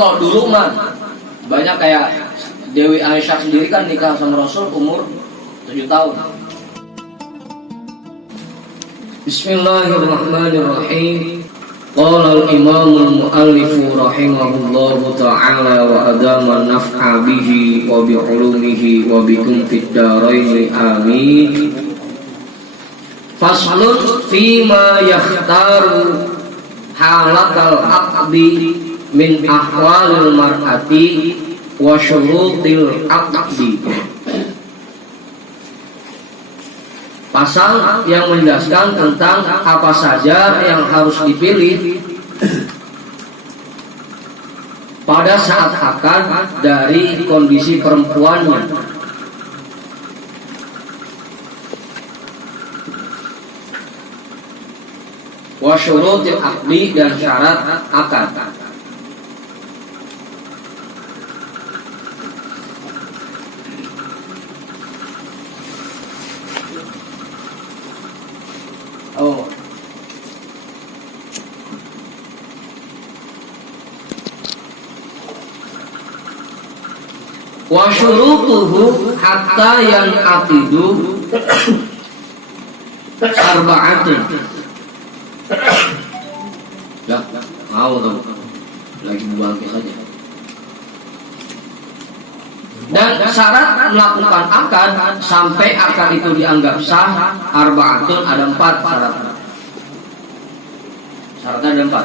kalau dulu mah banyak kayak Dewi Aisyah sendiri kan nikah sama Rasul umur 7 tahun. Bismillahirrahmanirrahim. Qala al-imam al-muallif rahimahullahu ta'ala wa adama naf'a bihi wa bi ulumihi wa bikum fid dharain amin. Faslun fima yakhtaru halatal aqdi min ahwalil mar'ati wa syurutil aqdi. Pasal yang menjelaskan tentang apa saja yang harus dipilih pada saat akad dari kondisi perempuannya. Wa syurutil aqdi dan syarat akad. Oh. Wa syurutuhu hatta yan'aqidu arba'atun. Ya, mau dong. Lagi buang saja. Dan syarat melakukan akad sampai akad itu dianggap sah arba'atun, ada 4 syarat. Syaratnya ada 4.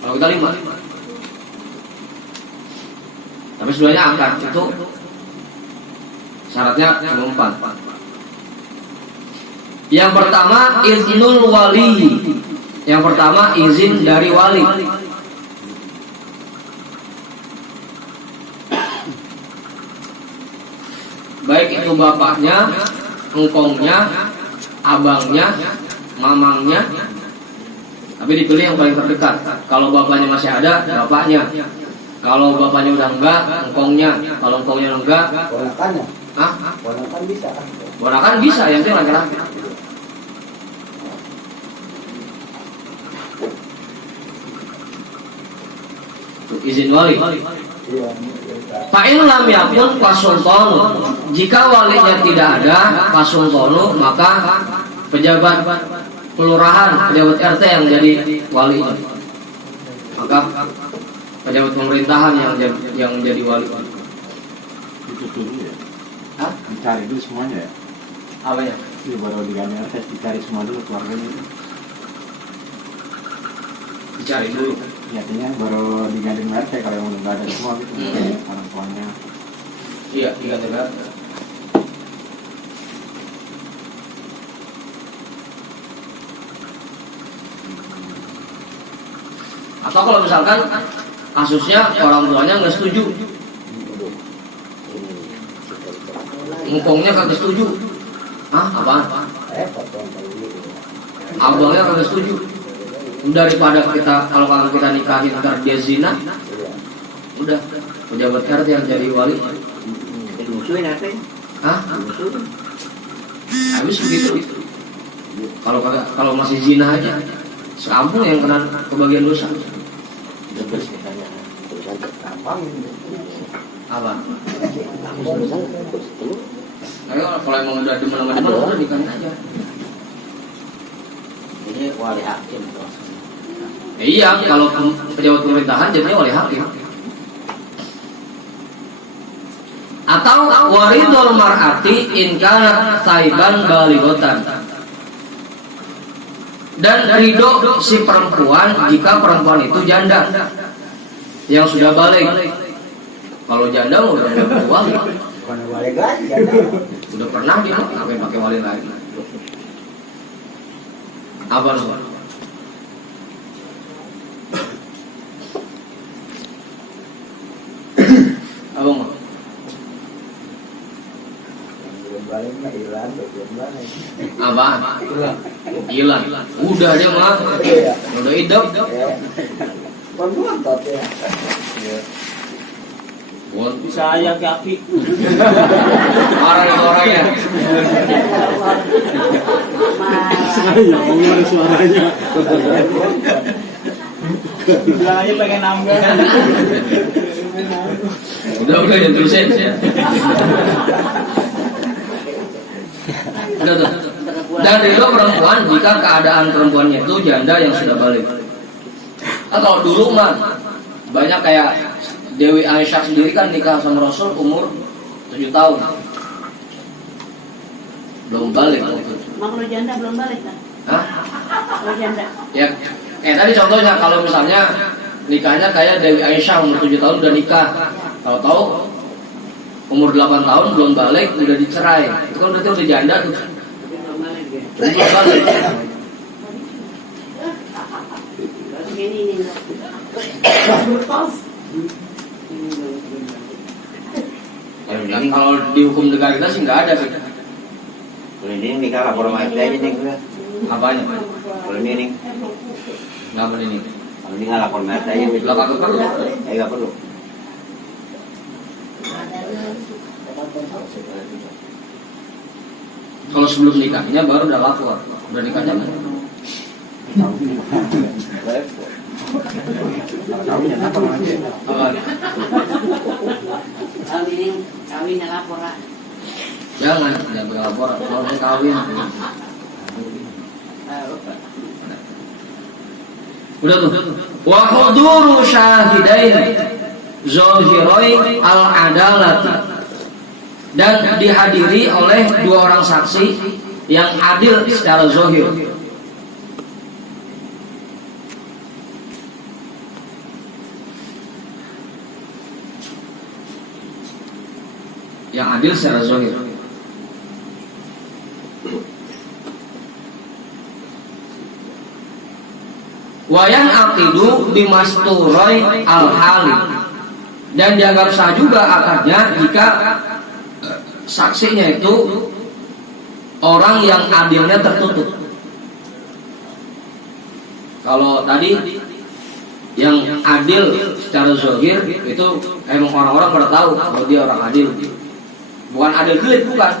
Kalau kita 5. Tapi sebenarnya akad itu syaratnya cuma 4. Yang pertama iznul wali. Yang pertama izin dari wali. Baik itu bapaknya, engkongnya, abangnya, mamangnya. Tapi dipilih yang paling terdekat. Kalau bapaknya masih ada, bapaknya. Kalau bapaknya udah enggak, engkongnya. Kalau engkongnya enggak, ponakannya. Hah? Ponakan bisa. Ponakan bisa, yang penting laki-laki. Izin wali. Fa'in lam yakun fasultanu. Jika walinya tidak ada, fasultanu, maka pejabat kelurahan, pejabat RT yang jadi walinya. Maka pejabat pemerintahan yang menjadi wali. Itu dulu ya. Hah? Dicari dulu semuanya ya. Apa ya? Ini baru diganti RT, dicari semua dulu keluarganya. Dicari dulu. Artinya baru diganti RT kalau yang nggak ada semua gitu. Orang tuanya. Iya, diganti RT. Atau kalau misalkan kasusnya orang tuanya nggak setuju, ngkongnya kagak setuju, apaan? Abangnya kagak setuju. Daripada kalau kita nikahin ntar dia zina, udah pejabat RT yang jadi wali. Dimusuhin RT? Habis begitu. Kalau masih zina aja, sekampung yang kena kebagian dosa. Apa? Ayo, kalau emang udah demen-demen udah nikahin aja. Ini wali hakim. Iya, kalau pejabat pemerintahan jadinya wali hakim. Atau waridul mar'ati in kanat saiban balighatan. Dan ridho si perempuan jika perempuan itu janda yang sudah balik. Kalau janda udah wali. Bukan wali lagi, janda. Udah pernah dia ngapain pakai wali lagi. Apa lu? Abang mau? Baliknya hilang, bagian balik. Apa? Hilang. Udah aja mah. Udah hidup. Kontot ya. Bisa aja kaki. Marah itu orangnya. Saya ngomong ada suaranya. Bilang aja pengen nambah. Udah ya terusin. Udah tuh. Dan ridho perempuan jika keadaan perempuannya itu janda yang sudah balik. Kalau dulu mah banyak kayak Dewi Aisyah sendiri kan nikah sama Rasul umur 7 tahun. Belum balik waktu itu. Mak lo janda belum balik kan? Hah? Lo janda. Ya, kayak tadi contohnya kalau misalnya nikahnya kayak Dewi Aisyah umur 7 tahun udah nikah. Kalau tahu umur 8 tahun belum balik udah dicerai. Itu kan berarti udah janda tuh. Belum balik ya. Belum balik. Begini nih. Dan kalau di hukum negara kita sih nggak ada sih. Kalau ini nikah lapor sama RT aja nih gue. Apanya? Kalau ini nih, Nggak perlu ini. kalau ini nggak lapor sama RT aja. Lah kagak perlu. Nggak perlu. Kalau sebelum nikahnya baru udah lapor. Udah nikahnya kan? Kawinnya apa lagi? Kawinnya lapor lah. Jangan lapor. Kalau mau kawin. Udah tuh. Wa huduru syahidain zahiroi al-adalati, dan dihadiri oleh 2 orang saksi yang adil secara zahir. Yang adil secara zahir. Wayan aqidu bimasturoi al-hali, dan dianggap sah juga akadnya jika saksinya itu orang yang adilnya tertutup. Kalau tadi yang adil secara zahir itu emang orang-orang pada tahu kalau dia orang adil, bukan adil gelit, bukan.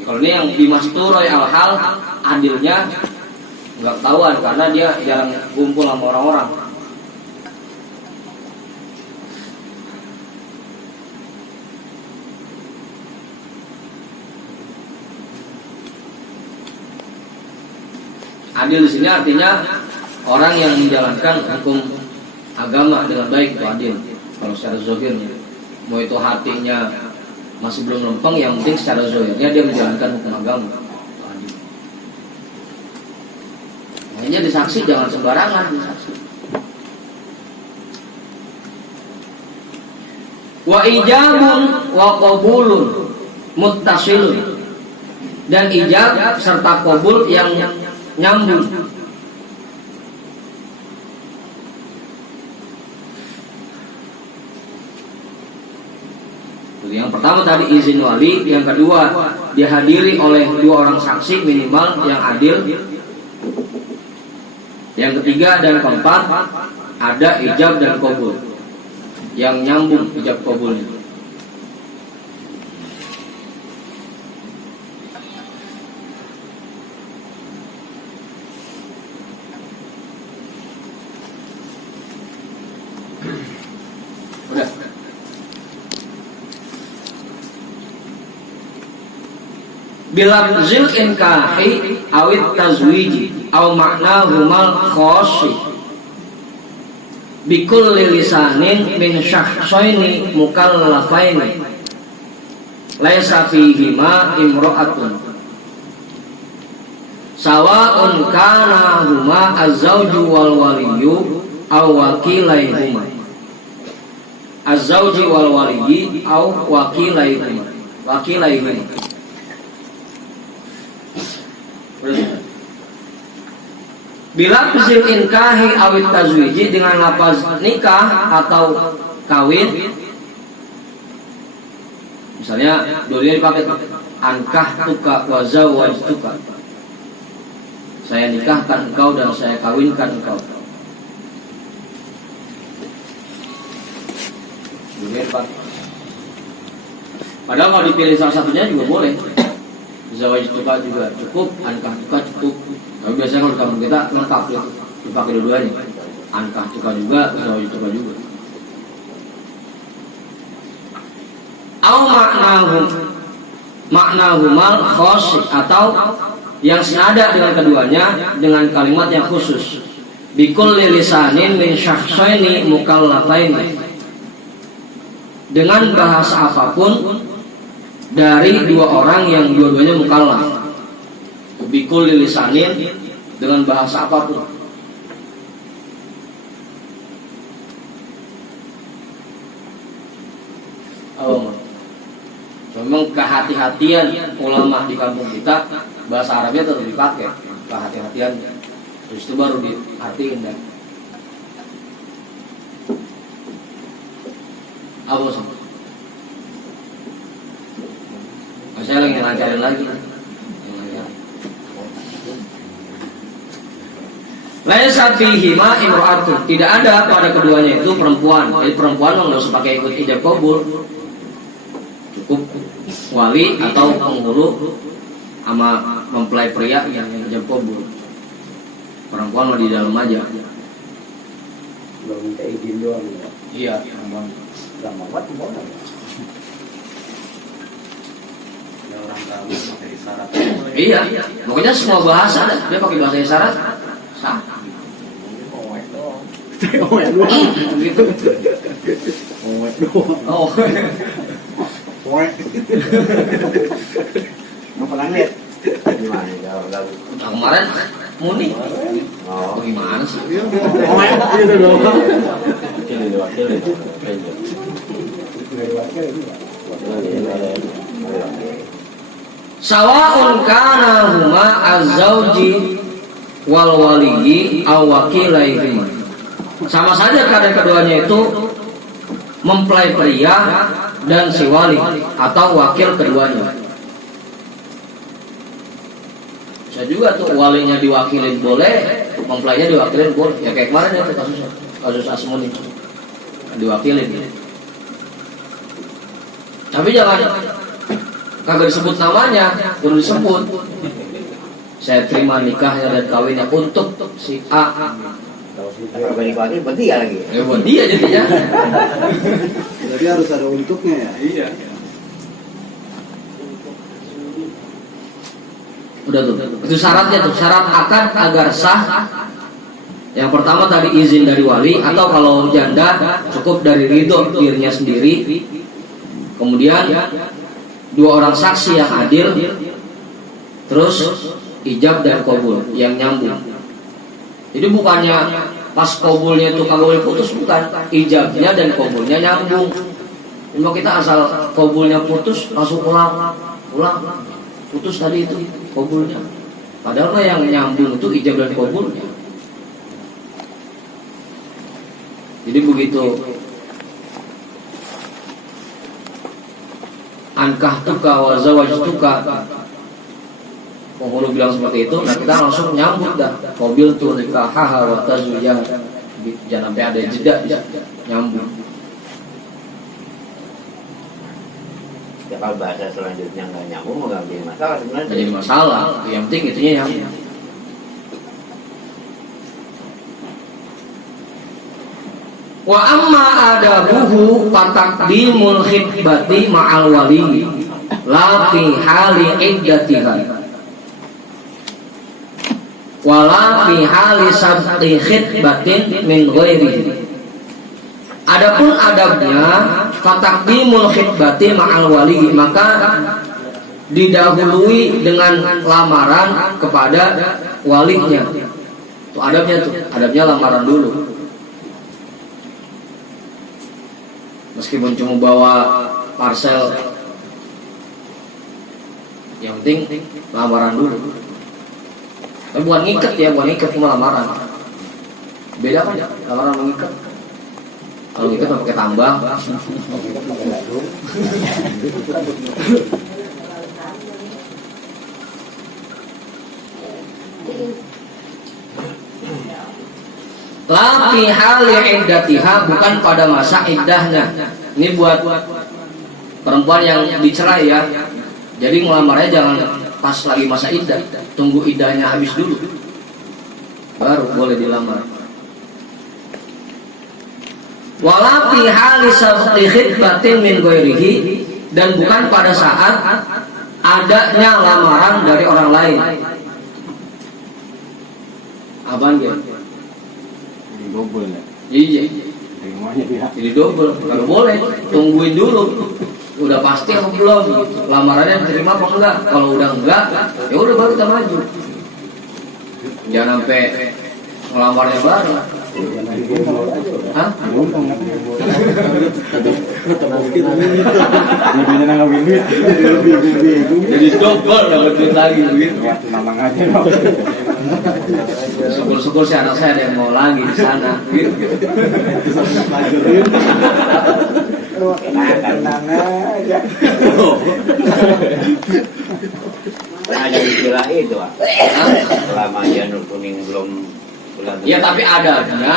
Kalau ini yang bimasturoi al-hal, adilnya nggak ketahuan karena dia jarang kumpul sama orang-orang. Adil di sini artinya orang yang menjalankan hukum agama dengan baik itu adil. Kalau secara zahirnya, mau itu hatinya masih belum lempeng, yang penting secara zahirnya dia menjalankan hukum agama. Makanya disaksi jangan sembarangan disaksi. Wa ijabun wa qabulun muttasilun, dan ijab serta qabul yang nyambung. Yang pertama tadi izin wali, yang kedua dihadiri oleh 2 orang saksi minimal yang adil, yang ketiga dan keempat ada ijab dan qabul yang nyambung ijab qabulnya. Udah. Bila zil inkahi awit tazwiji aw makna humal khosi bikul lisanin min syakhsaini mukallafaini laisa fihima imra'atun sawa'un kana huma az-zawju wal waliyyu aw wakilaihuma, az-zawji wal waliyyi aw wakilaihuma. Bila fisil inkahi awit tazwiji, dengan lafaz nikah atau kawin, misalnya dulunya dipakai ankah tuka wa zawwajtuka, saya nikahkan engkau dan saya kawinkan engkau. Dulunya dipakai. Padahal kalau dipilih salah satunya juga boleh. Zawwajtuka juga cukup, ankah tuka cukup. Tapi biasanya kalau di kampung kita lengkap gitu, dipakai dua-duanya. Ankah cuka juga, zawaj cuka juga. Au maknahumal khos, atau yang senada dengan keduanya dengan kalimat yang khusus. Bikul lisanin min syakhsaini mukallafaini, dengan bahasa apapun dari dua orang yang dua-duanya mukallaf. Bikul lisanin, dengan bahasa apapun. Oh, memang kehati-hatian ulama di kampung kita, bahasa Arabnya tetap dipakai, kehati-hatian. Terus itu baru diartiin dan apa sih? Saya lagi lancarin lagi. Laisa fihima imra'atun, tidak ada pada keduanya itu perempuan. Jadi perempuan nggak usah pakai ikut ijab kabul, cukup wali atau penghulu sama mempelai pria yang ijab kabul. Perempuan mah di dalam aja. Belum minta izin doang. Iya. Lama banget boleh. Ya orang tahu pakai isyarat. Iya. Pokoknya semua bahasa dia pakai bahasa isyarat. Sah. Owek doang. Gitu. Owek doang. Oh. Owek. Mau pernah lihat? Gimana kalau lagu? Nah, kemarin Muni. Oh, Gimana sih? Owek gitu doang. Sawa'un kana huma az-zawji wal waliyyi aw wakilaihima. Sama saja keadaan keduanya itu mempelai pria dan si wali atau wakil keduanya. Bisa juga tuh walinya diwakilin boleh, mempelainya diwakilin boleh. Ya kayak kemarin itu kasus Asmun itu diwakilin. Tapi jangan kagak disebut namanya, perlu disebut. Saya terima nikahnya dan kawinnya untuk si A. kalau balik lagi berarti ya lagi. Ya buat dia jadinya. Jadi harus ada untuknya ya. Iya. Udah tuh. Itu syaratnya tuh, syarat akad agar sah. Yang pertama tadi izin dari wali, atau kalau janda cukup dari ridho dirinya sendiri. Kemudian dua orang saksi yang adil, terus ijab dan qabul yang nyambung. Jadi bukannya pas qabulnya itu kagak boleh putus, bukan, ijabnya dan qabulnya nyambung. Cuma kita asal qabulnya putus langsung pulang, putus tadi itu qabulnya. Padahal mah yang nyambung itu ijab dan qabulnya. Jadi begitu ankah tuka wa zawaj tuka, penghulu bilang seperti itu, nah kita langsung nyambut dah. Qabil tu nikahaha wa tazwija. Jangan sampai ada jeda, nyambung. Ya kalau bahasa selanjutnya nggak nyambung nggak jadi masalah sebenarnya. Nggak jadi masalah, yang penting itunya yang wa amma adabuhu fataqdimul khitbati ma'al wali la fi hali iddatiha wala fi hali sabti khitbatin min ghairihi. Adapun adabnya fataqdimul khitbati ma'al wali, maka didahului dengan lamaran kepada walinya. Itu adabnya tuh, adabnya lamaran dulu. Meskipun cuma bawa parcel, yang penting lamaran dulu. Tapi bukan ngikat ya, bukan ngikat, cuma lamaran. Beda kan lamaran sama ngikat. Kalau ngikat pakai tambah. Lafi hali iddatiha, bukan pada masa iddahnya. Ini buat perempuan yang dicerai ya. Jadi ngelamarnya jangan pas lagi masa iddah, tunggu iddahnya habis dulu. baru boleh dilamar. Wala fi hali sabti khitbatin min ghairihi, dan bukan pada saat adanya lamaran dari orang lain. Apaan dia? Ini double ya. Iya, Semuanya dia. jadi double. Kalau boleh, tungguin dulu. Udah pasti apa belum? Lamarannya diterima apa enggak? Kalau udah enggak, ya udah baru kita maju. Jangan sampai ngelamarnya bareng. Hah? Jadinya nanggapin duit. Jadi double dapat duit lagi duit. Ya, namang aja dong. Syukur-syukur si anak saya ada yang mau lagi di sana. Gitu. Tenang aja. Ada istilah itu, Pak. Selama janur kuning belum bulan. Ya tapi adabnya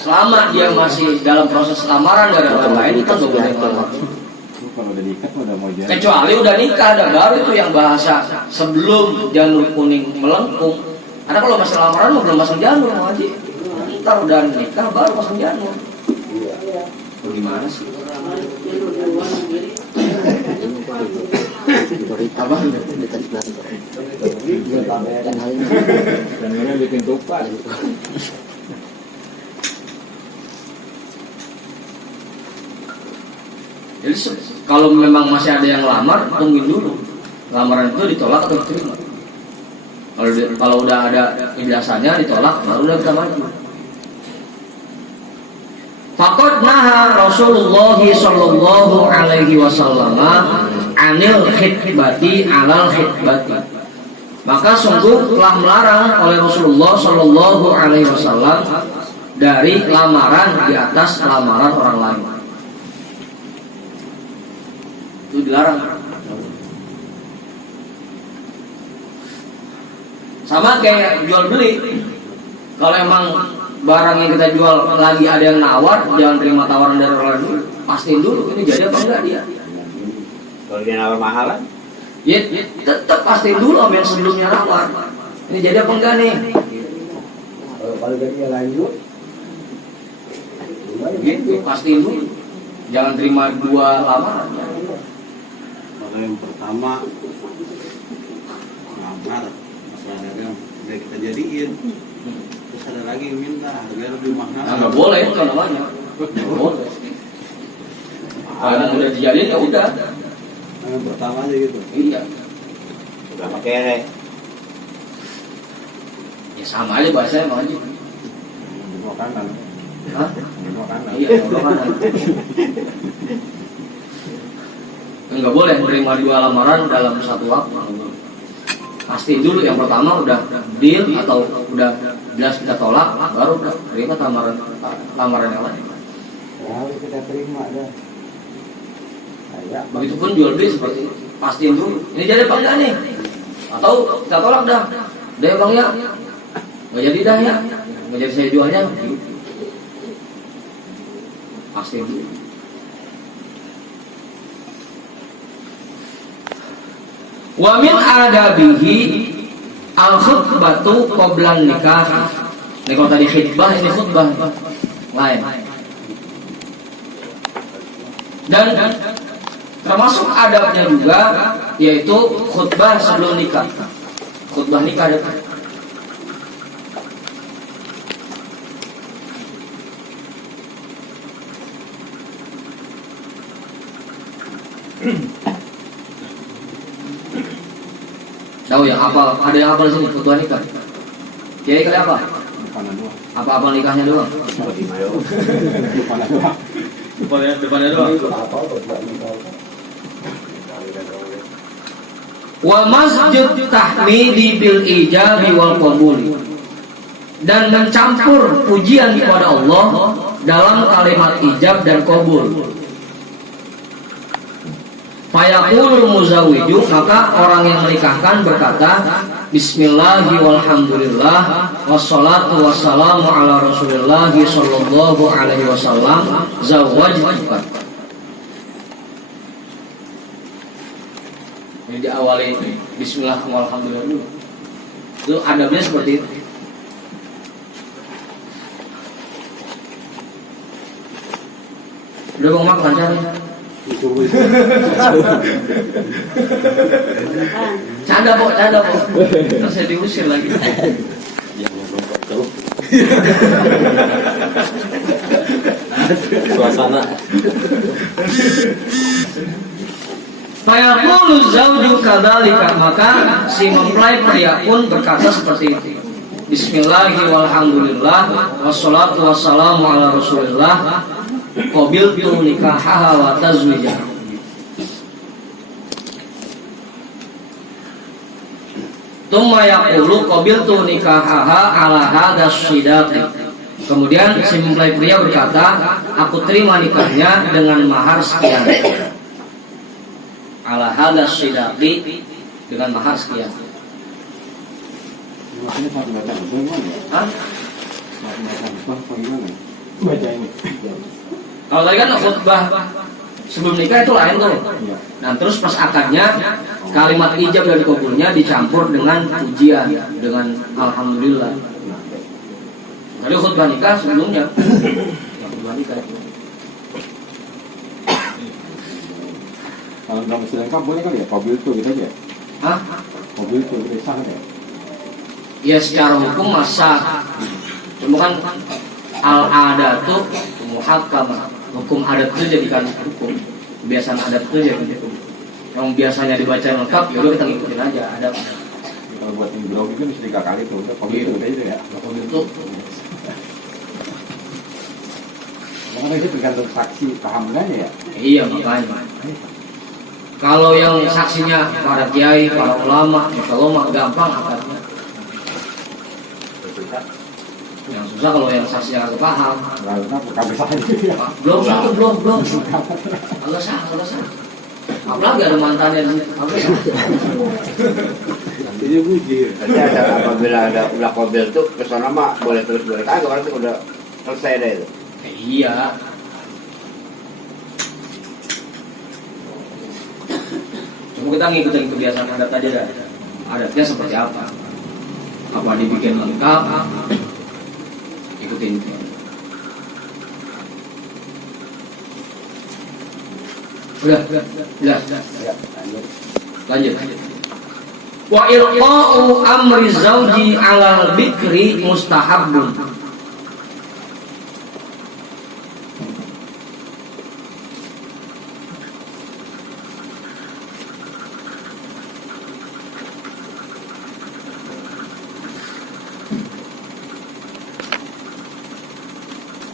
selama dia masih dalam proses lamaran dari orang lain kan gak boleh ngelamar. Kalau udah diikat udah mau jadi. Kecuali udah nikah, ada baru itu yang bahasa sebelum janur kuning melengkung. Karena kalau masih lamaran belum masuk janur mau aja. Ntar udah nikah baru masuk janur. Gimana sih? Apa? Dan ini bikin tupas. Jadi kalau memang masih ada yang lamar, tungguin dulu. Lamaran itu ditolak atau diterima. Kalau udah ada ijazahnya ditolak, baru udah kita maju. Faqad naha Rasulullah sallallahu alaihi wasallam anil khitbati alal khitbati. Maka sungguh telah melarang oleh Rasulullah sallallahu alaihi wasallam dari lamaran di atas lamaran orang lain. Itu dilarang. Sama kayak jual beli. Kalau emang barang yang kita jual lagi ada yang nawar, jangan terima tawaran dari orang lain dulu. Pastiin dulu ini jadi apa enggak dia. Kalau dia nawar mahalan, Ya, tetap pastiin dulu sama yang sebelumnya nawar. Ini jadi apa enggak nih? Kalau dari yang lanjut, Gitu, pastiin dulu. Jangan terima dua lamaran. kalau yang pertama ngamar, masalah dagang, udah kita jadiin. Terus ada lagi yang minta harga lebih mahal. Nah, nggak boleh itu namanya. Nggak boleh. Kalau yang udah dijadiin ya udah. Yang pertama aja gitu. Iya. udah kere. Ya sama aja bahasanya sama aja. Dua kanan. Hah? Dua kanan. Iya, orang nggak boleh menerima dua lamaran dalam satu waktu. Pasti dulu yang pertama udah deal atau udah jelas kita tolak, baru udah terima lamaran yang lain. Harus kita terima dah. Kayak Begitupun jual beli seperti itu. Pastiin dulu. Ini jadi apa enggak nih? Atau kita tolak dah. Dia bang ya, nggak jadi dah ya, nggak jadi saya jualnya. Pastiin dulu. Wa min adabihi al-khutbatu qablan nikah. Ini kalau tadi khutbah, ini khutbah lain. Dan termasuk adabnya juga yaitu khutbah sebelum nikah. Khutbah nikah ada. Tahu ya apa? Ada yang apa di sini? Khutbah nikah. Kiai kali apa? Depannya dua. Apa nikahnya doang? Depannya dua. Depannya doang. Wa masjid tahmidi bil ijabi wal qabuli. Dan mencampur pujian kepada Allah dalam kalimat ijab dan qabul. Fayaqulul muzawwiju, maka orang yang menikahkan berkata bismillahi walhamdulillah wassalatu wassalamu ala rasulillahi sallallahu alaihi wasallam zawwajtuka. Ini diawali bismillah walhamdulillah dulu. Itu adabnya seperti itu. Udah Bang Mak lancar ya? Canda po. Terus saya diusir lagi. Suasana. Fayaqulu zawju kadzalika, maka si mempelai pria pun berkata seperti itu. Bismillahi walhamdulillah wassalatu wassalamu ala Rasulillah qabiltu nikahaha wa tazwijaha. Tsumma yaqulu qabiltu nikahaha ala hadas sidaqi. Kemudian si mempelai pria berkata, aku terima nikahnya dengan mahar sekian. Ala hadas sidaqi, dengan mahar sekian. Maksudnya saat baca itu gimana ya? Hah? Saat baca itu apa gimana? Baca ini. Kalau tadi kan khutbah sebelum nikah itu lain tuh. Iya. Nah terus pas akadnya kalimat ijab dari kabulnya dicampur dengan pujian, dengan alhamdulillah. Tadi khutbah nikah sebelumnya. Ya, khutbah nikah itu. Kalau dalam istilah lengkap boleh kali ya? Mobil itu gitu aja. Hah? Mobil itu gitu sah ya? Ya secara hukum masa. Cuma kan al-adatu muhakkamah. Hukum adat itu jadikan hukum. Kebiasaan adat itu jadi hukum. Yang biasanya dibaca lengkap, ya udah kita ngikutin aja adab. Kalau buat yang blog itu mesti 3 kali tuh. Udah mobil itu udah itu ya. Hukum itu Karena itu tergantung saksi kehamilannya ya. iya makanya. Kalau yang saksinya para kiai, para ulama, insya Allah mah gampang akadnya. Yang susah kalau yang saksinya agak paham. Lalu kenapa kabeh gitu ya? Belum. Agak sah. Apalagi ada mantannya di situ. Agak sah. Artinya bujir. Berarti ada apabila ada ulah qabil tuh kesana mah boleh terus boleh kagak, berarti udah selesai deh itu. Iya. Cuma kita ngikutin kebiasaan adat aja dah. Adatnya seperti apa? Apa dibikin lengkap? Ikutin. Udah. Lanjut. Wa ilqa'u amri zauji 'alal bikri mustahabun.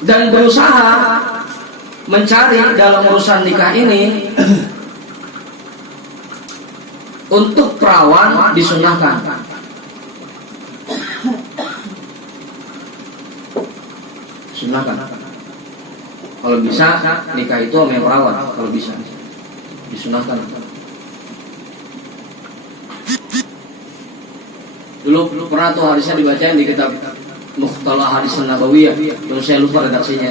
Dan berusaha mencari dalam urusan nikah ini untuk perawan disunahkan. Sunahkan. Kalau bisa nikah itu sama yang perawan, kalau bisa disunahkan. Dulu pernah tuh hadisnya dibacain di kitab Mukhtalah Hadis Nabawiyah. Terus saya lupa redaksinya.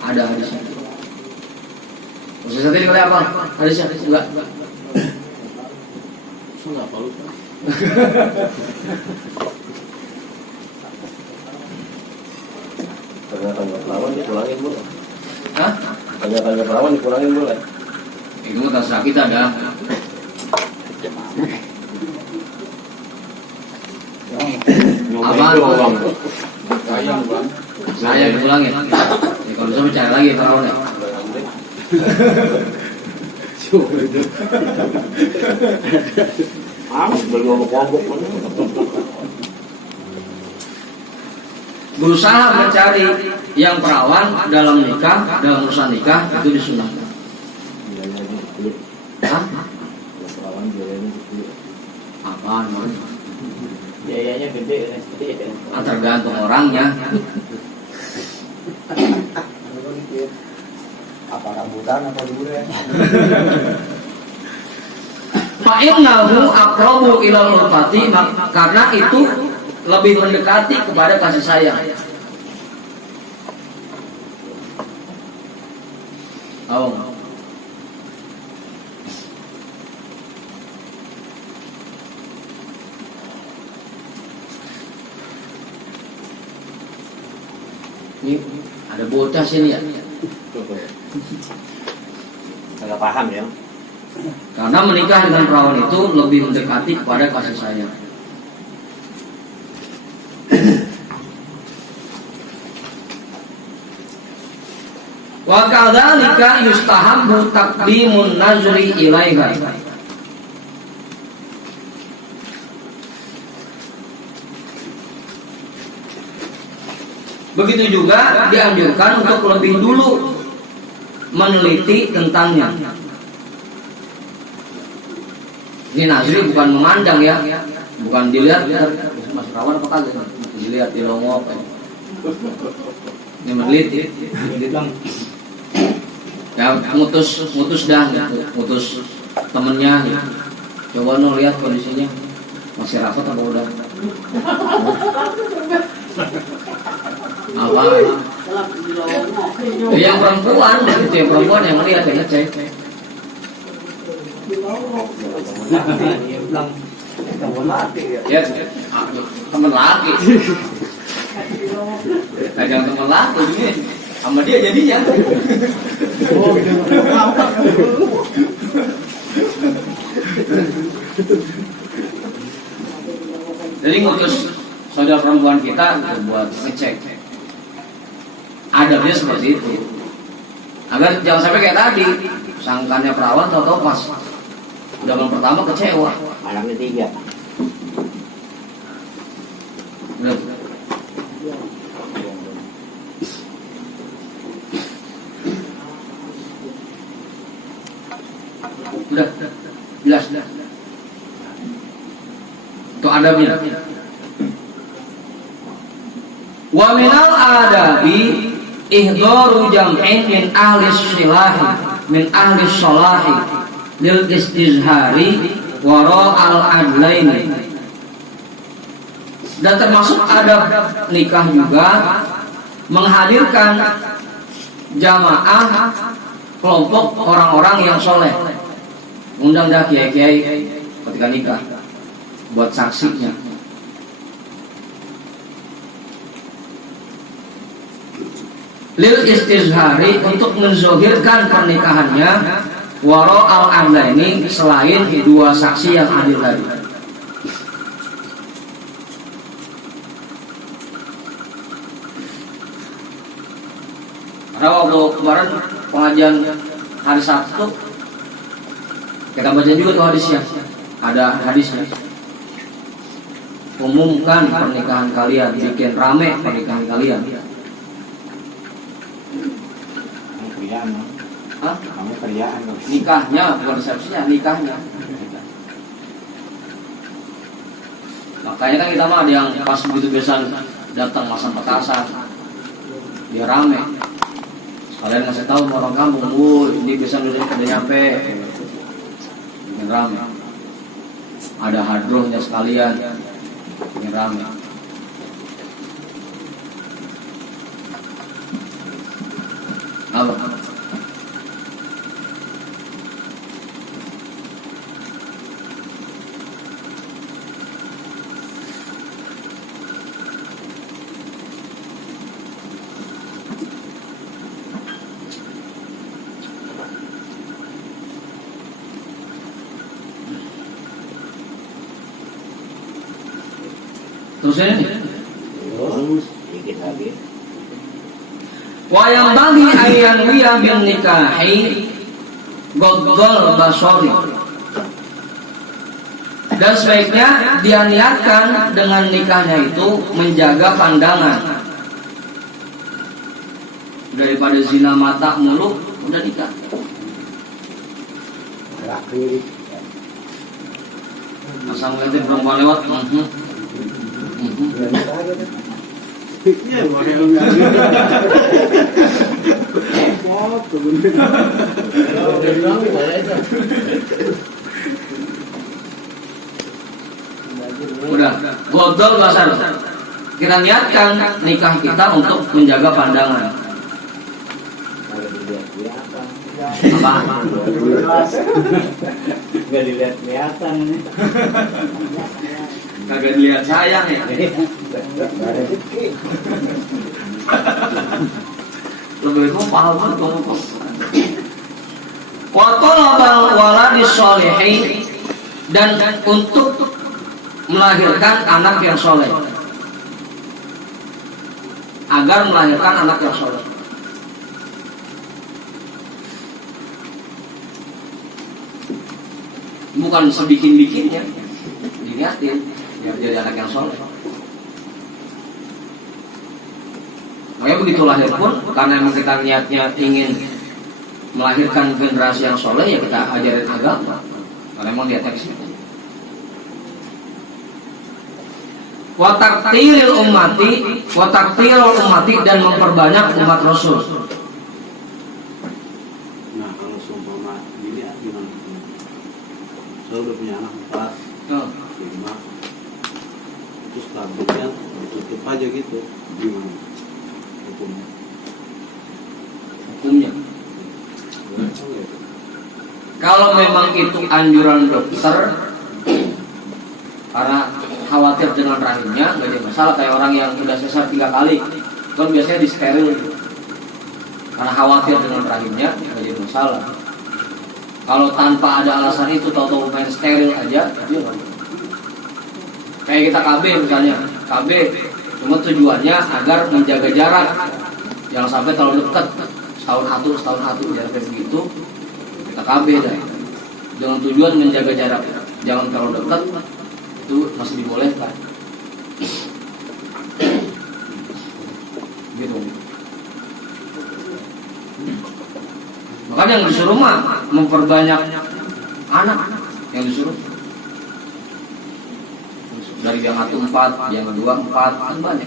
Ada hadisnya. Ustaz tadi apa? Hadisnya enggak. Kenapa lupa? Tanya-tanya perawan dikurangin boleh. Hah? Tanya-tanya perawan dikurangin boleh. Itu mah terserah kita dah. Apaan? Sayang bang. Saya diulangin. Ya, kalau bisa cari lagi perawannya. Belum ngomong-ngomong. Berusaha mencari yang perawan dalam nikah, dalam urusan nikah itu disunahkan. Hah? Perawan biayanya gede. Apaan? Man? Biayanya gede kan seperti itu. Tergantung orangnya. Apa rambutan apa durian? Fa'innahu aqrabu ilal ulfati, karena itu lebih mendekati kepada kasih sayang. Oh. Ini ada bocah sini ya. Agak paham ya. Karena menikah dengan perawan itu lebih mendekati kepada kasih sayang. Wa kadzalika yustahabbu taqdimun nazri ilaiha. Begitu juga dianjurkan untuk lebih dulu meneliti tentangnya. Ini nazri bukan memandang ya, bukan dilihat Mas Perawan apa kagak, dilihat di longok. Ini meneliti. Ya mutus dah, mutus temennya. Coba no lihat kondisinya masih rapat apa udah? Apa? Yang perempuan, itu yang perempuan yang lihat yang ngecek. Ya, temen laki. Jangan temen laki ini sama dia jadinya. Jadi ngutus saudara perempuan kita buat ngecek. Adabnya seperti itu. Agar jangan sampai kayak tadi, sangkannya perawan tahu-tahu pas udah pertama kecewa. Anaknya 3. Udah. Udah. Jelas. Itu adabnya. Wa minal adabi ihdaru jam'in min ahli silahi min ahli salahi lil istizhari wara al adlaini. Dan termasuk adab nikah juga menghadirkan jamaah kelompok orang-orang yang soleh. Undang dah kiai-kiai ketika nikah buat saksinya. Lil istizhari untuk menzohirkan pernikahannya waro al-adlaini selain 2 saksi yang hadir tadi. Karena waktu kemarin pengajian hari Sabtu kita baca juga tuh hadisnya. Ada hadisnya. Umumkan pernikahan kalian, bikin rame pernikahan kalian. Kerjaan. Hah? Kamu kerjaan. Nikahnya, bukan resepsinya, nikahnya. Makanya kan kita mah ada yang pas begitu besan datang masang petasan, dia rame. Sekalian ngasih tahu sama orang kampung, ini besan udah nyampe, ini rame. Ada hadrohnya sekalian, ini rame. Apa? Terus ini? Dikit lagi. Wa yang bagi ayan wiya bin nikahi goddol basori. Dan sebaiknya dia niatkan dengan nikahnya itu menjaga pandangan. Daripada zina mata mulu, udah nikah. Masa ngeliatin perempuan lewat, Iya, model. Oh, udah, godol basar. Kita niatkan nikah kita untuk menjaga pandangan. Apa? Nggak dilihat kelihatan. Kagak dilihat sayang ya. Lebih baik paham banget kamu kok. Wa talabal waladi sholihin, dan untuk melahirkan anak yang soleh, agar melahirkan anak yang soleh. Bukan sebikin-bikinnya, diniatin biar jadi anak yang soleh. Makanya begitu lahir pun, karena emang kita niatnya ingin melahirkan generasi yang soleh, ya kita ajarin agama. Karena emang niatnya ke situ. Wa taktiril ummati, dan memperbanyak umat Rasul. Nah kalau seumpama gini ya gimana? Saya udah punya anak 4, 5, terus tabletnya tutup aja gitu, gimana hukumnya? Hukumnya, kalau memang itu anjuran dokter, karena khawatir dengan rahimnya, nggak jadi masalah. Kayak orang yang udah sesar 3 kali, kan biasanya di steril gitu. Karena khawatir dengan rahimnya, nggak jadi masalah. Kalau tanpa ada alasan itu, tahu-tahu main steril aja, dia nggak. Kayak kita KB misalnya, KB cuma tujuannya agar menjaga jarak, jangan sampai terlalu dekat, setahun satu, jangan kayak begitu. Kita KB dah, dengan tujuan menjaga jarak, jangan terlalu dekat, itu masih dibolehkan. Gitu. Makanya yang disuruh mah memperbanyak anak, yang disuruh dari yang 1 4, yang 2 4, kan banyak.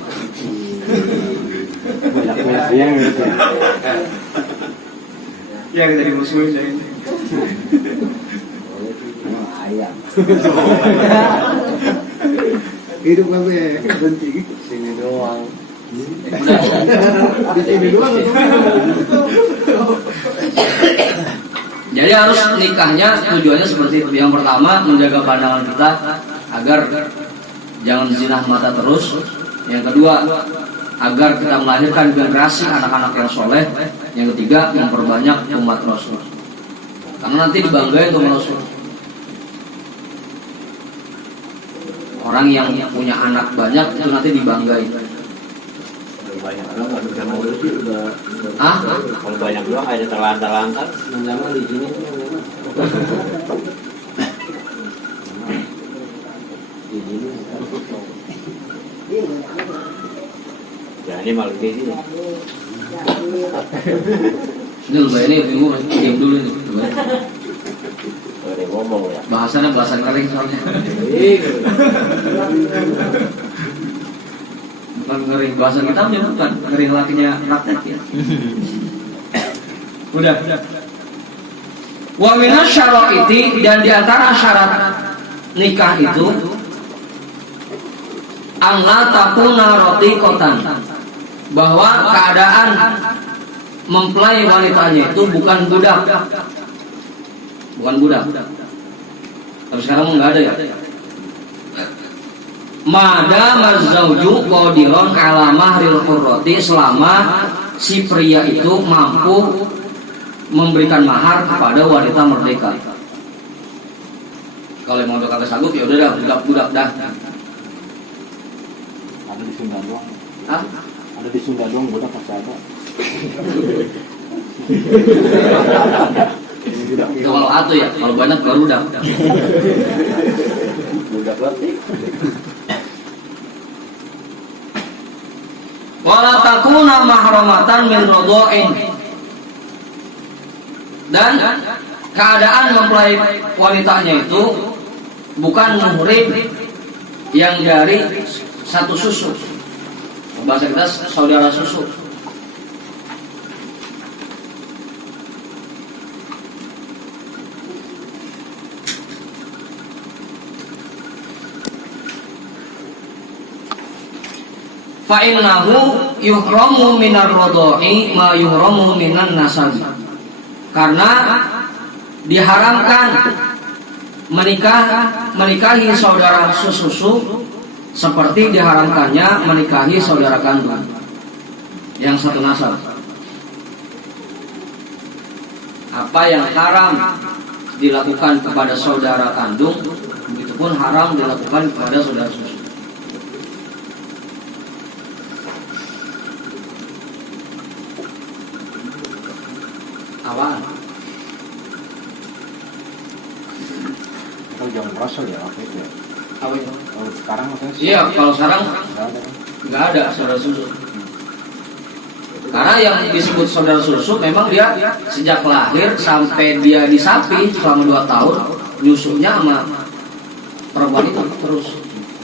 Banyak yang gitu. Ya kita dimusuhin ya ini. Ayam. Hidup kabe berhenti. Sini doang. Di sini doang. Jadi harus nikahnya tujuannya seperti itu. Yang pertama menjaga pandangan kita agar jangan zina mata terus. Yang kedua agar kita melahirkan generasi anak-anak yang soleh. Yang ketiga memperbanyak umat Rasul. Karena nanti dibanggain sama Rasul. Orang yang punya anak banyak itu nanti dibanggain. Banyak doang nggak bisa mau sih udah. Ah? Kalau banyak doang ada terlantar-lantar. Menjaman di sini tuh menjaman. Di sini. Jadi malu di sini. Ini lebih ini bingung, diam dulu nih. Ada yang ngomong ya. Bahasannya bahasan kering soalnya. Bukan ngering, bahasa kita bukan ngering lakinya praktek ya. Udah. Wa minas syaraiti, dan di antara syarat nikah itu Allah takuna rotiqotan, bahwa keadaan mempelai wanitanya itu bukan budak. Bukan budak. Tapi sekarang enggak ada ya. Mada mazauju qadiron ala mahril qurrati, selama si pria itu mampu memberikan mahar kepada wanita merdeka. Kalau mau kagak sanggup ya udah dah, budak-budak dah. Ada di Sunda doang. Hah? Ada di Sunda doang, budak pasti ada. Itu kalau atu ya, kalau banyak baru dah. Budak latih. Wala takuna mahramatan min rodho'in, dan keadaan mempelai wanitanya itu bukan muhrim yang dari satu susu. Bahasa kita saudara susu. Fa'innahu yuhramu minar rodho'i ma yuhramu minan nasabi. Karena diharamkan menikahi saudara sesusu seperti diharamkannya menikahi saudara kandung. yang satu nasab. Apa yang haram dilakukan kepada saudara kandung, begitupun haram dilakukan kepada saudara susu. Awal. Kalau jangan rasul ya, apa itu ya? Apa itu? Kalau sekarang maksudnya sih Iya, kalau sekarang nggak ada. nggak ada saudara susu. Karena yang disebut saudara susu memang dia sejak lahir sampai dia di sapi selama 2 tahun nyusunya sama perempuan itu terus.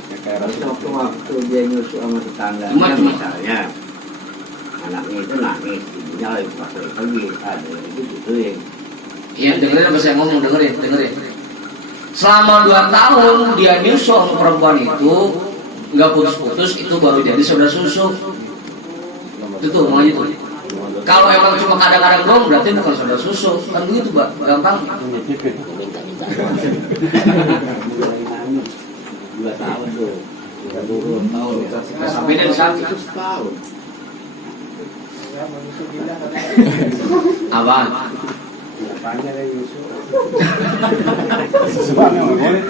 Ya, kayak rasul. Waktu dia nyusu sama tetangganya, Cuma- misalnya anaknya itu nangis, ibunya lagi pas lagi pergi, ada itu gituin. Iya, dengerin apa saya ngomong, dengerin. Selama 2 tahun dia nyusu sama perempuan itu nggak putus-putus, itu baru jadi saudara susu. Itu tuh mau itu. Kalau emang cuma kadang-kadang dong, berarti bukan saudara susu. Kan begitu, Mbak. Gampang. Nyicipin. 2 tahun tuh. 20 tahun. Sampai dia di sapi. Itu setahun. Apaan? Tanya deh Yusuf. Sebabnya nggak boleh.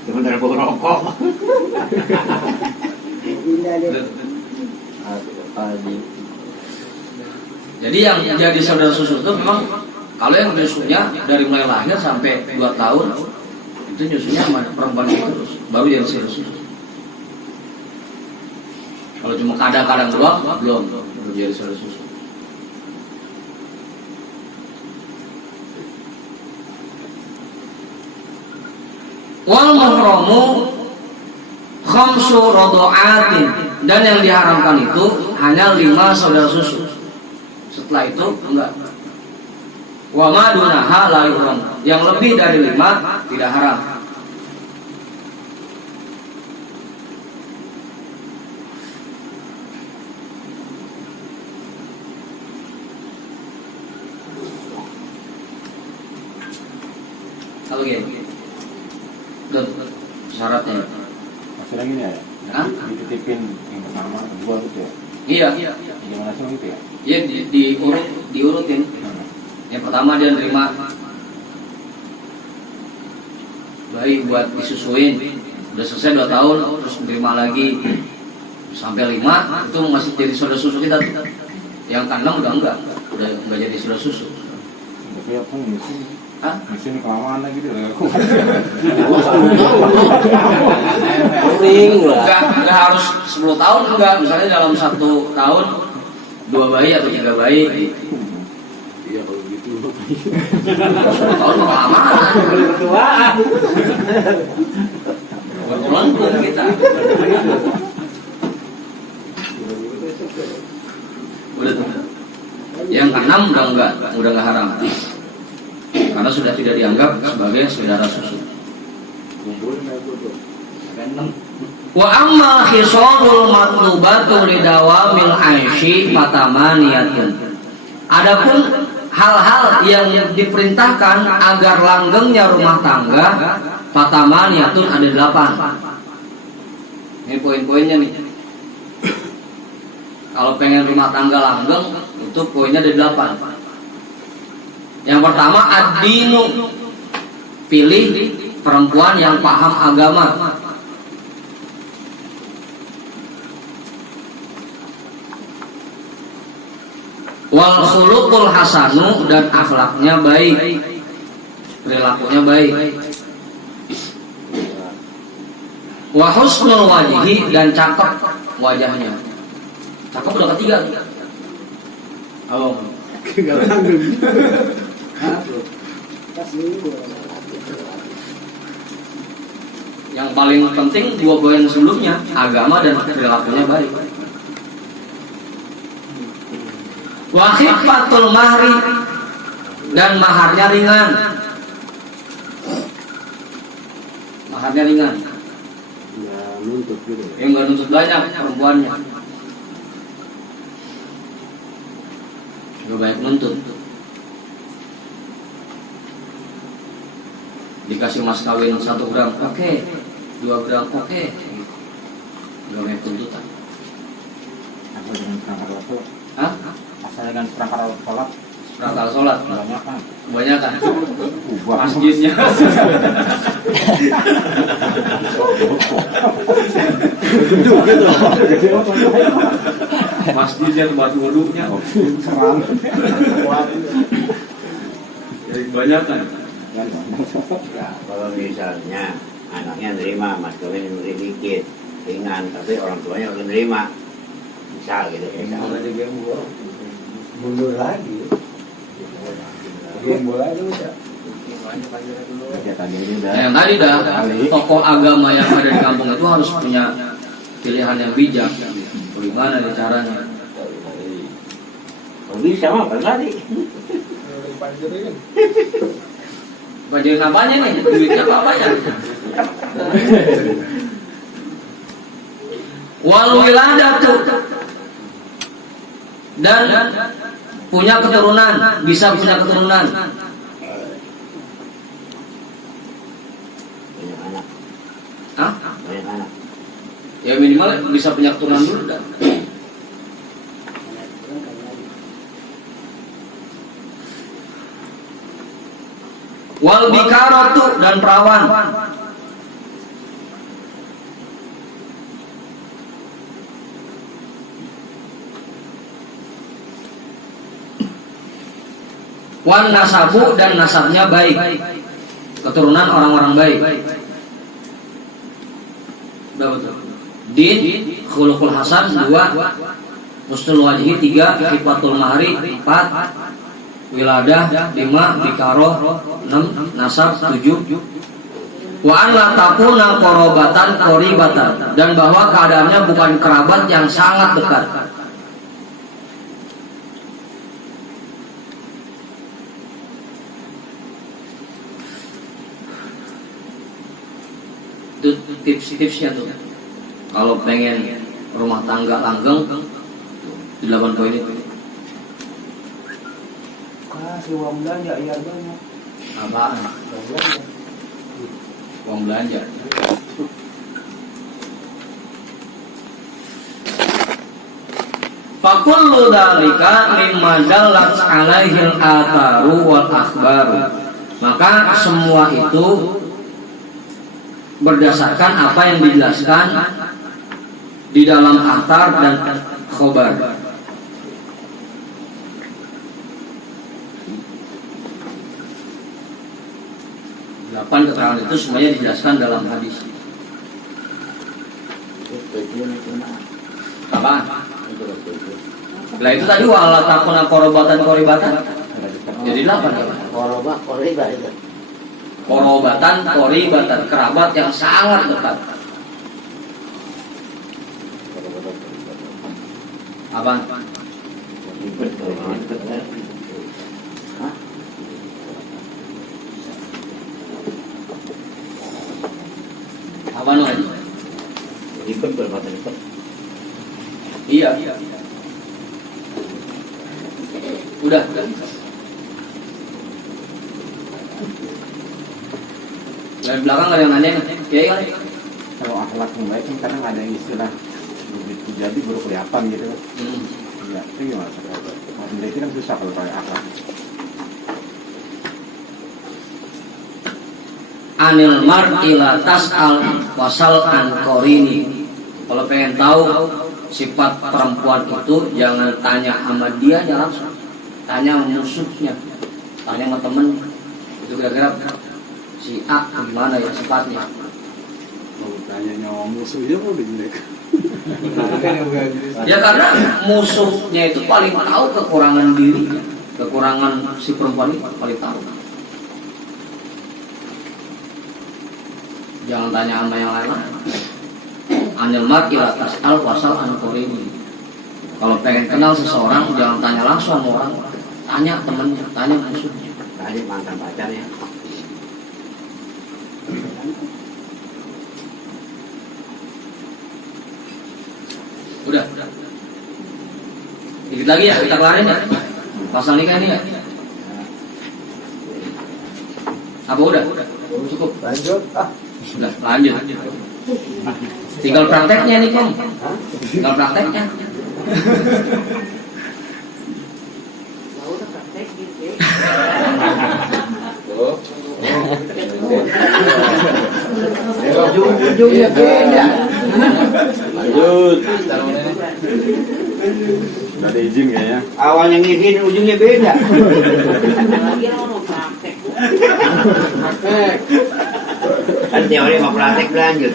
Sebentar gua rokok. Jadi yang jadi saudara susu itu memang kalau yang nyusunya dari mulai lahir sampai 2 tahun itu nyusunya sama perempuan itu terus, baru jadi saudara susu. Kalau cuma kadang-kadang doang belum jadi saudara susu. Wal muhramu khamsu radha'atin, dan yang diharamkan itu hanya 5 saudara susu. Setelah itu enggak. Wa ma dunaha la yuhram, yang lebih dari 5 tidak haram. Kalau gini, dan syaratnya. Maksudnya gini ya, Hah? dititipin yang pertama, kedua gitu ya. Iya, Gimana sih gitu ya? iya diurutin. Yang pertama dia nerima bayi buat disusuin, udah selesai 2 tahun, terus nerima lagi sampai 5, itu masih jadi saudara susu kita. Yang ke-6 udah enggak jadi saudara susu. Tapi aku ngisi Hah? kelamaan lagi deh. Kering lah. Enggak harus 10 tahun, enggak. Misalnya dalam 1 tahun 2 bayi atau 3 bayi. Iya kalau gitu. 10 tahun kelamaan. Ketuaan. Kebetulan pun kita. Udah tuh. Yang ke-6 udah enggak haram. Karena sudah tidak dianggap sebagai saudara susu. Wa amma khisalul matlubatu lidawamil aishi fatamaniyatun. Adapun hal-hal yang diperintahkan agar langgengnya rumah tangga, fatamaniyatun ada 8. Ini poin-poinnya nih. Kalau pengen rumah tangga langgeng, itu poinnya ada 8. Yang pertama ad-dinu, pilih perempuan yang paham agama. Wal khuluqul hasanu, dan akhlaknya baik, perilakunya baik. Wa husnul wajhi, dan cakep wajahnya. Cakep udah ketiga. Oh. Yang paling penting 2 poin sebelumnya, agama dan perilakunya baik. Wa khifatul mahri, dan maharnya ringan. Maharnya ringan. Ya nuntut gitu. Yang nggak nuntut banyak perempuannya. Nggak banyak nuntut. Dikasih mas kawin 1 gram, oke. 2 gram, oke. Gak punya tuntutan. Apa dengan perangkat waktu? Hah? Asal dengan perangkat sholat Perangkat sholat banyak kan? kebanyakan Ubah. masjidnya. Masjidnya tempat wudhunya Serang. jadi kebanyakan. Ya, kalau misalnya anaknya nerima, mas kawin beri dikit, ringan, tapi orang tuanya udah nerima. Misal gitu, misal. Kalau di game gua mundur lagi. Game bola aja udah. Ya tadi ini udah. Nah, yang tadi dah tokoh agama yang ada di kampung itu harus punya pilihan yang bijak. Bagaimana nih caranya? Kalau bisa mah tadi. Bajain apanya nih? Duitnya apanya? Wal wiladatu dan punya keturunan, bisa punya keturunan. Banyak anak, Hah? banyak anak. Ya minimal bisa punya keturunan dulu dah. Wal bikaratu dan perawan. Wan nasabu dan nasabnya baik, keturunan orang-orang baik. Udah betul. Din, khuluqul hasan 2, husnul wajhi 3, sifatul mahri 4, wiladah 5, bikaroh 6, nasab 7. Wa an la takuna qoribatan dan bahwa keadaannya bukan kerabat yang sangat dekat. Itu tips-tipsnya tuh. Kalau pengen rumah tangga langgeng, 8 poin itu. Kasih uang belanja iya banyak. Apaan? Uang belanja. Uang belanja. Fakullu dalika mimma dallat alaihil atharu wal akhbaru. Maka semua itu berdasarkan apa yang dijelaskan di dalam athar dan khobar. Delapan keterangan itu semuanya dijelaskan dalam hadis. Apaan? Lah itu tadi wala takuna korobatan. Jadi 8. Korobatan, kerabat yang sangat dekat. Apaan? Apaan lagi? Ribet bermata ribet. Iya. Udah. Dari belakang ada yang nanya nih. Ya. Kalau akhlak yang baik kan kadang ada yang istilah begitu jadi baru kelihatan gitu. Ya, itu gimana? Meneliti kan susah kalau pakai akhlak. Anil mar'i la tas'al wasal an qorini. Kalau pengen tahu sifat perempuan itu jangan tanya sama dia aja langsung. Tanya sama musuhnya. Tanya sama temen. Itu kira-kira si A gimana ya sifatnya. Kalau tanya nyawa musuhnya mau jelek. Ya karena musuhnya itu paling tahu kekurangan dirinya. Kekurangan si perempuan itu paling tahu. Jangan tanya sama yang lain. Anil mar'i la tas'al wasal an qorini. Kalau pengen kenal seseorang jangan tanya langsung sama orang. Tanya temennya, tanya musuhnya. Tadi mantan pacarnya. Udah. Dikit lagi ya, kita kelarin ya. Pasal nikah ini ya. Apa udah? Cukup. Lanjut. Udah, lanjut. Tinggal prakteknya nih Kom. Tinggal prakteknya. Ya udah praktek gitu ya. Ujung-ujungnya beda. Lanjut. Nggak ada izin kayaknya. Awalnya ngizin, ujungnya beda. Lagi orang mau praktek. Kan teori sama praktek berlanjut.